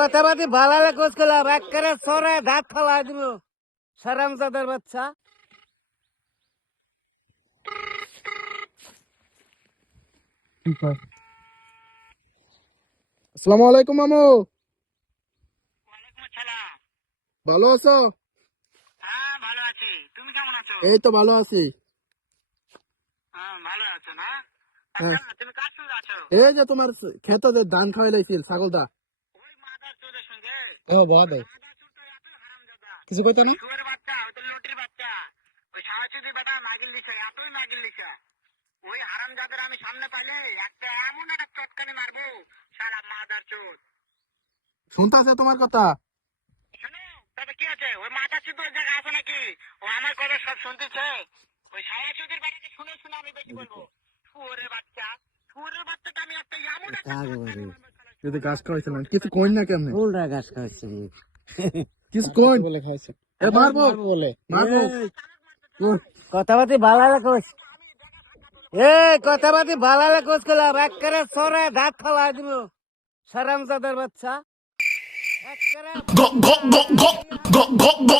কথাবার্তি ভালালে coach করলাম একেবারে সরে দাঁত ফালাই দিব সারামজাদার বাচ্চা। আসসালামু আলাইকুম মামু। ওয়ালাইকুম আসসালাম। ভালো আছো? হ্যাঁ ভালো আছি, তুমি কেমন আছো? এই তো ভালো আছি। হ্যাঁ ভালো আছো না? হ্যাঁ, আচ্ছা, তুমি কার সঙ্গে আছো? এই যে তোমার খেতে যে ধান খাওয়াই লাইছিল ছাগলটা। ওই মাদার চোদের সঙ্গে। ও বাদ মাদার চোদ তো এত হারামজাদা। কিছু কইতো না। শুয়োরের বাচ্চা, ওই তো লটির বাচ্চা। ওই সাওয়াচুদি বেটা নাগিল লিখা, এতই নাগিল লিখা। ওই হারামজাদার আমি সামনে পাইলে একটা এমন একটা চটকানি মারবো, শালা মাদার চোদ। শুনতাছে তোমার কথা। শোনো, তবে কি আছে? ওই মাদার চোদ ওই জায়গায় আছে নাকি? ও আমার কথা সব শুনতেছে। ওই সাওয়াচুদির বেটাকে শুনে শুনে আমি বেশি বলবো। শুয়োরের বাচ্চা, শুয়োরের বাচ্চাটা আমি একটা এমন একটা চটকানি মারবো, শালা যদি গাছ খাওয়াইছে না কিছু কইন না কেমনে। কোনটা গাছ খাওয়াচ্ছে? কিছু কইন বলে খাওয়াইছে। এ মারবো বলে মারবো। কথাবার্তি ভালালে কোচ, কথাবার্তি ভালালে কোচ করলাম একেবারে সরে দাঁত ফালাই দিব সারামজাদার বাচ্চা। go go go go go go go